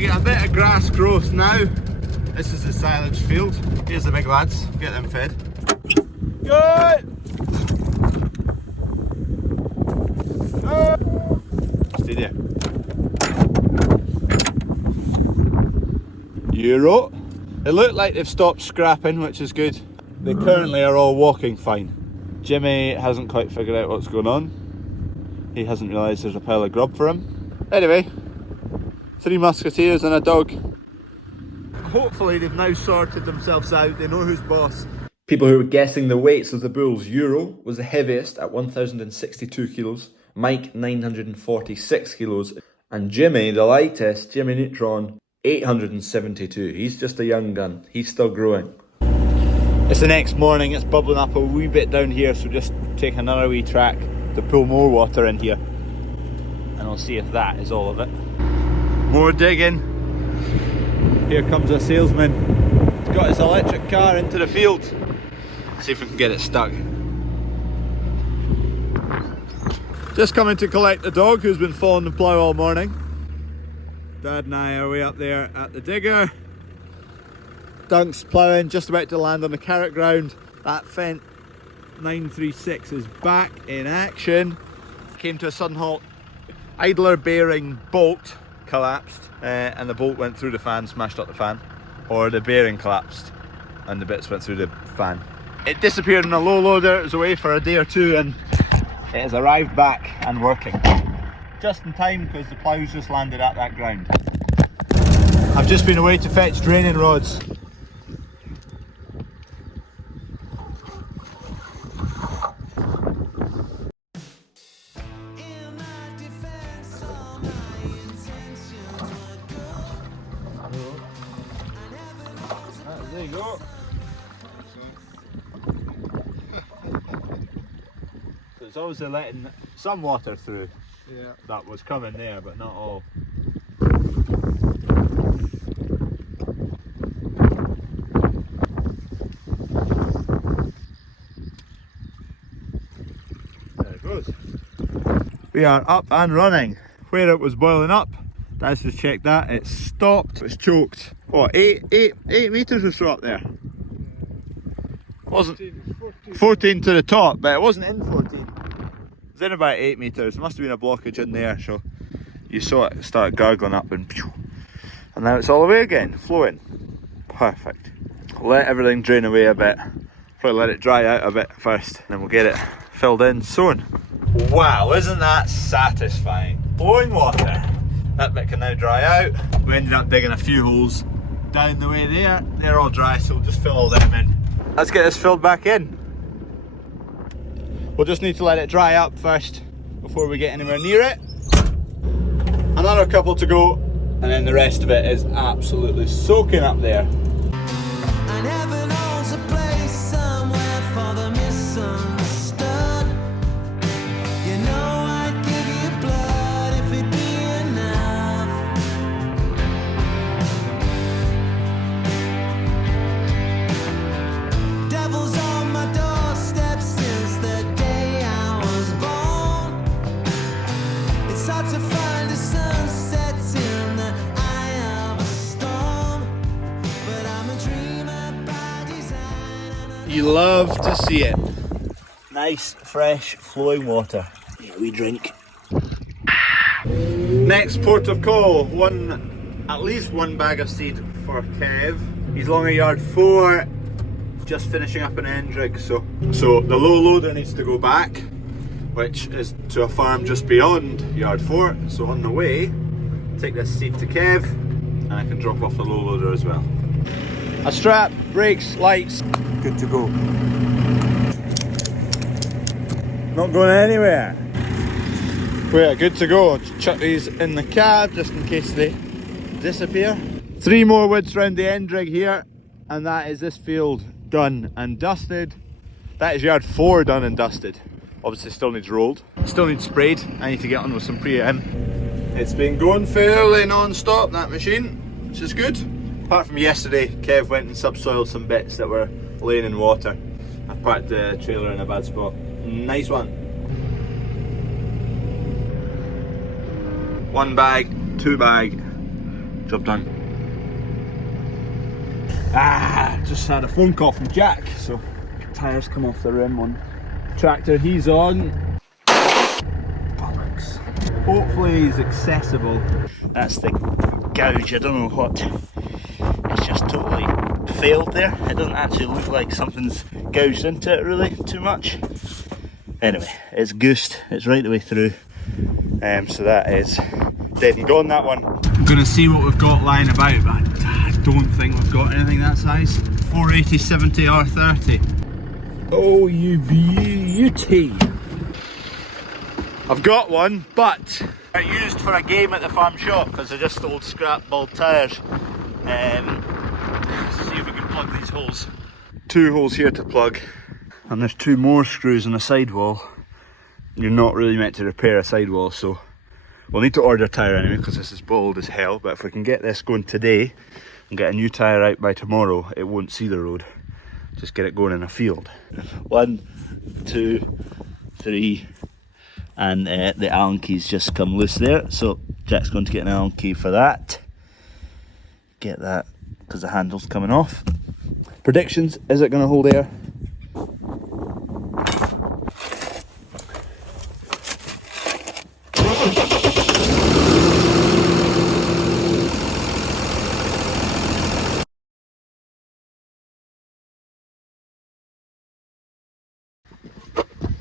to get a bit of grass growth now. This is the silage field. Here's the big lads, get them fed. Good! Stay there. Euro. It looked like they've stopped scrapping, which is good. They currently are all walking fine. Jimmy hasn't quite figured out what's going on. He hasn't realised there's a pile of grub for him. Anyway, 3 musketeers and a dog. Hopefully they've now sorted themselves out, they know who's boss. People who were guessing the weights of the bulls, Euro was the heaviest at 1,062 kilos, Mike 946 kilos, and Jimmy, the lightest, Jimmy Neutron, 872. He's just a young gun, he's still growing. It's the next morning, it's bubbling up a wee bit down here, so just take another wee track to pull more water in here. And I'll see if that is all of it. More digging. Here comes a salesman. He's got his electric car into the field. Let's see if we can get it stuck. Just coming to collect the dog who's been following the plough all morning. Dad and I are way up there at the digger. Dunk's ploughing, just about to land on the carrot ground. That Fent 936 is back in action. Came to a sudden halt. Idler bearing bolt collapsed and the bolt went through the fan, smashed up the fan. Or the bearing collapsed and the bits went through the fan. It disappeared in a low loader, it was away for a day or two and it has arrived back and working. Just in time because the plough's just landed at that ground. I've just been away to fetch draining rods. There you go. So it's obviously letting some water through. Yeah. That was coming there, but not all. There it goes. We are up and running. Where it was boiling up, let's just check that. It's stopped. It's choked. What, 8 meters or so up there? Wasn't 14 to the top, but it wasn't in 14. It was in about 8 meters. Must have been a blockage in there, so you saw it start gargling up and now it's all away again, flowing. Perfect. Let everything drain away a bit. Probably let it dry out a bit first, and then we'll get it filled in soon. Wow, isn't that satisfying? Flowing water. That bit can now dry out. We ended up digging a few holes down the way there. They're all dry, so we'll just fill all them in. Let's get this filled back in. We'll just need to let it dry up first before we get anywhere near it. Another couple to go, and then the rest of it is absolutely soaking up there. You love to see it. Nice, fresh, flowing water. Yeah, we drink. Next port of call. At least one bag of seed for Kev. He's long at yard 4, just finishing up an end rig. So the low loader needs to go back, which is to a farm just beyond yard 4. So on the way, take this seed to Kev, and I can drop off the low loader as well. A strap, brakes, lights, good to go. Not going anywhere. We're good to go. Chuck these in the cab just in case they disappear. 3 more woods round the end rig here, and that is this field done and dusted. That is yard 4 done and dusted. Obviously still needs rolled, still needs sprayed. I need to get on with some pre-em. It's been going fairly non-stop, that machine, which is good. Apart from yesterday, Kev went and subsoiled some bits that were laying in water. I've parked the trailer in a bad spot. Nice one. 1 bag, 2 bag, Job done. Just had a phone call from Jack, so tyres come off the rim on tractor he's on. Bollocks. Hopefully he's accessible. That's the gouge, I don't know what. It's just totally failed there. It doesn't actually look like something's gouged into it really too much. Anyway, it's goosed, it's right the way through. So that is dead and gone, that one. I'm gonna see what we've got lying about, but I don't think we've got anything that size. 480/70 R30. Oh, you beauty. I've got one, but they're used for a game at the farm shop because they're just old scrap bald tyres. See if we can plug these holes. 2 holes here to plug, and there's 2 more screws on the sidewall. You're not really meant to repair a sidewall, so we'll need to order a tyre anyway because this is bald as hell. But if we can get this going today and get a new tyre out by tomorrow, it won't see the road. Just get it going in a field. 1, 2, 3, and the Allen key's just come loose there, so Jack's going to get an Allen key for that. Get that because the handle's coming off. Predictions, is it going to hold air?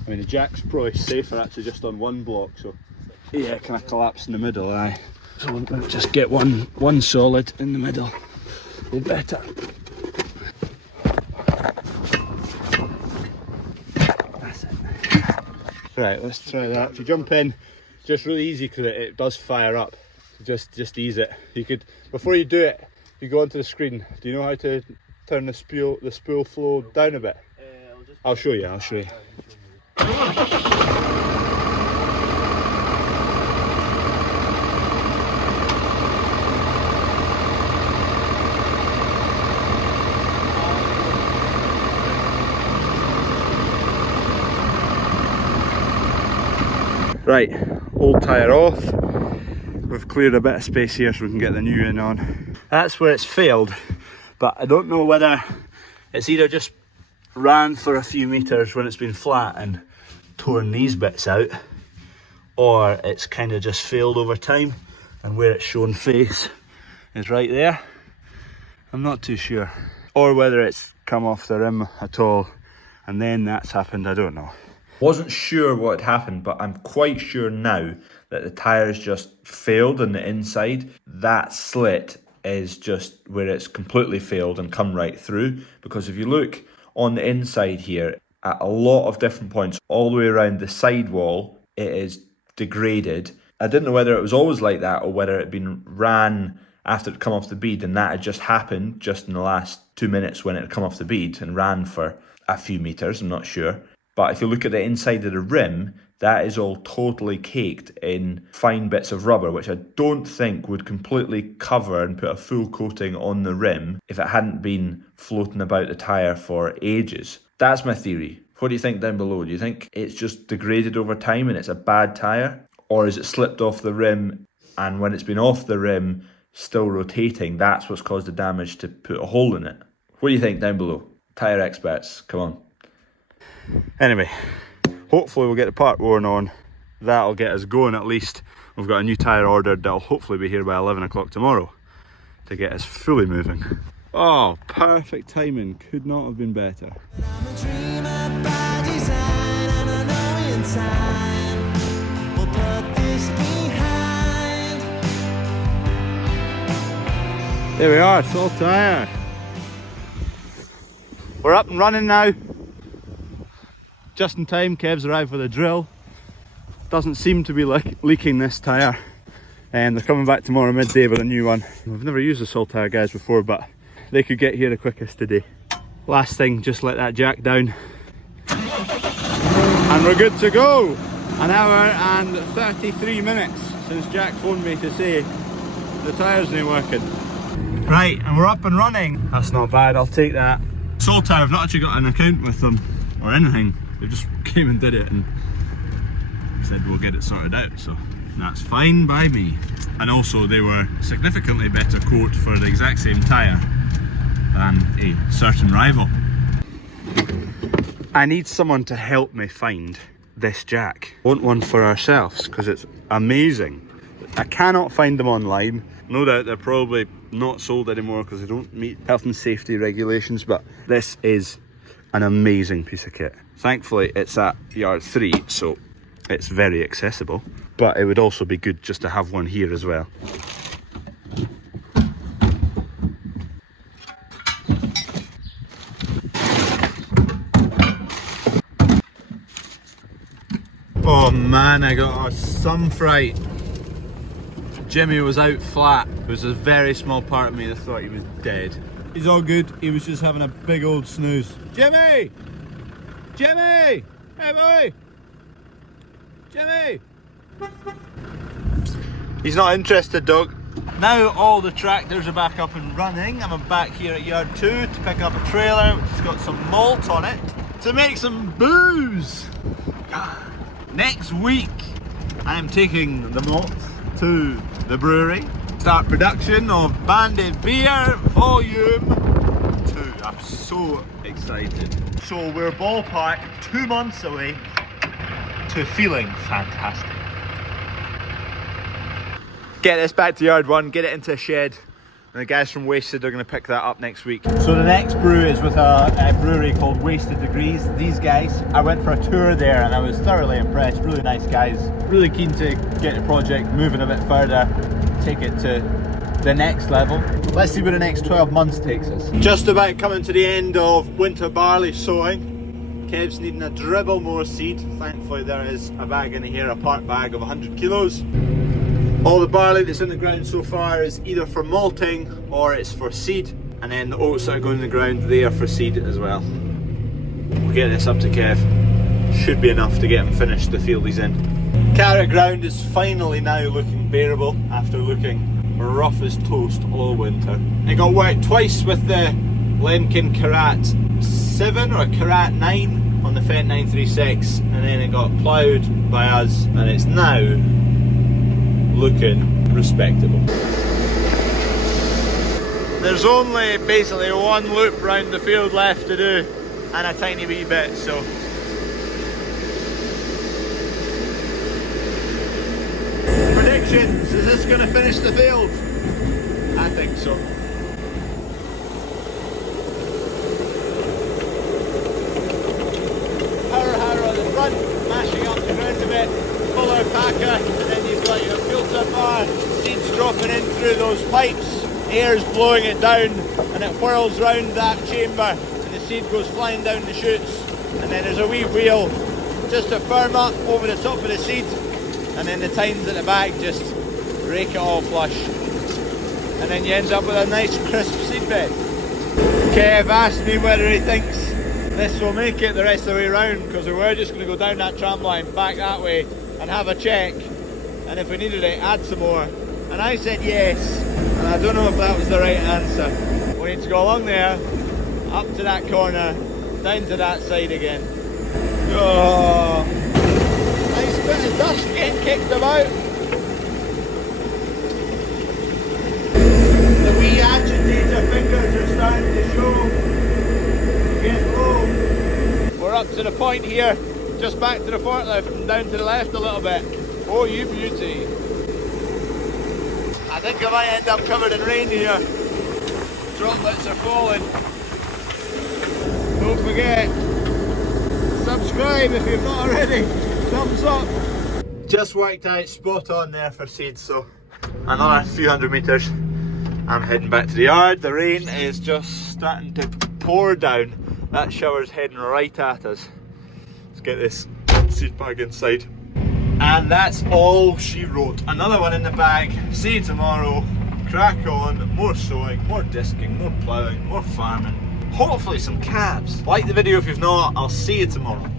I mean, the jack's probably safer actually just on one block, so yeah, kind of collapse in the middle, aye. So we'll just get one solid in the middle, a little better. That's it. Right, let's try that. If you jump in, just really easy because it does fire up. Just ease it. You could, before you do it, you go onto the screen. Do you know how to turn the spool flow down a bit? I'll show you. Right, old tyre off. We've cleared a bit of space here so we can get the new in on. That's where it's failed, but I don't know whether it's either just ran for a few metres when it's been flat and torn these bits out, or it's kind of just failed over time and where it's shown face is right there. I'm not too sure. Or whether it's come off the rim at all and then that's happened, I don't know. Wasn't sure what had happened, but I'm quite sure now that the tyres just failed on the inside. That slit is just where it's completely failed and come right through, because if you look on the inside here at a lot of different points all the way around the sidewall, it is degraded. I didn't know whether it was always like that or whether it had been ran after it come off the bead and that had just happened just in the last 2 minutes when it had come off the bead and ran for a few metres, I'm not sure. But if you look at the inside of the rim, that is all totally caked in fine bits of rubber, which I don't think would completely cover and put a full coating on the rim if it hadn't been floating about the tyre for ages. That's my theory. What do you think down below? Do you think it's just degraded over time and it's a bad tyre? Or is it slipped off the rim and when it's been off the rim, still rotating, that's what's caused the damage to put a hole in it? What do you think down below? Tyre experts, come on. Anyway, hopefully we'll get the part worn on. That'll get us going at least. We've got a new tyre ordered that'll hopefully be here by 11 o'clock tomorrow to get us fully moving. Oh, perfect timing. Could not have been better. There we are, it's all Tyre. We're up and running now. Just in time, Kev's arrived with a drill. Doesn't seem to be leaking this tyre. And they're coming back tomorrow midday with a new one. We've never used the Sol Tyre guys before, but they could get here the quickest today. Last thing, just let that jack down. And we're good to go. An hour and 33 minutes since Jack phoned me to say the tyres ain't working. Right, and we're up and running. That's not bad, I'll take that. Sol Tyre, I've not actually got an account with them or anything. They just came and did it and said we'll get it sorted out, so That's fine by me. And also they were significantly better quote for the exact same tyre than a certain rival. I need someone to help me find this jack. Want one for ourselves because it's amazing. I cannot find them online. No doubt they're probably not sold anymore because they don't meet health and safety regulations, but this is an amazing piece of kit. Thankfully it's at yard 3, so it's very accessible, but it would also be good just to have one here as well. Oh man, I got some fright. Jimmy was out flat. There was a very small part of me that thought he was dead. He's all good, he was just having a big old snooze. Jimmy! Jimmy! Hey boy! Jimmy! He's not interested, dog. Now all the tractors are back up and running. I'm back here at yard 2 to pick up a trailer which has got some malt on it to make some booze. Next week I am taking the malt to the brewery. Start production of Banded Beer Volume 2. I'm so excited. So we're ballpark 2 months away to feeling fantastic. Get this back to yard 1, get it into a shed, and the guys from Wasted are going to pick that up next week. So the next brew is with a brewery called Wasted Degrees. These guys, I went for a tour there and I was thoroughly impressed. Really nice guys, really keen to get the project moving a bit further, take it to the next level. Let's see where the next 12 months takes us. Just about coming to the end of winter barley sowing. Kev's needing a dribble more seed. Thankfully there is a bag in here, a part bag of 100 kilos. All the barley that's in the ground so far is either for malting or it's for seed, and then the oats that are going in the ground, they are for seed as well. We'll get this up to Kev. Should be enough to get him finished the field he's in. Carrot ground is finally now looking bearable after looking rough as toast all winter. It got worked twice with the Lemkin Karat 7 or Karat 9 on the Fendt 936, and then it got ploughed by us and it's now looking respectable. There's only basically one loop round the field left to do and a tiny wee bit, so predictions, is this going to finish the field? I think so. Power harrow at the front, mashing up the ground a bit, fuller packer, and then you've got your filter bar, seeds dropping in through those pipes, air's blowing it down and it whirls round that chamber and the seed goes flying down the chutes, and then there's a wee wheel just to firm up over the top of the seed, and then the tines at the back just rake it all flush, and then you end up with a nice crisp seed bed. Kev asked me whether he thinks this will make it the rest of the way round, because we were just going to go down that tram line back that way and have a check, and if we needed it, add some more. And I said yes, and I don't know if that was the right answer. We need to go along there, up to that corner, down to that side again. Oh, nice bit of dust getting kicked about. The wee agitator fingers are starting to show. Get low. We're up to the point here, just back to the forklift and down to the left a little bit. Oh, you beauty. I think I might end up covered in rain here. Droplets are falling. Don't forget, subscribe if you've not already. Thumbs up. Just worked out spot on there for seeds, so another few hundred metres. I'm heading back to the yard. The rain is just starting to pour down. That shower's heading right at us. Let's get this seed bag inside. And that's all she wrote. Another one in the bag. See you tomorrow. Crack on. More sowing, more disking, more ploughing, more farming. Hopefully some calves. Like the video if you've not. I'll see you tomorrow.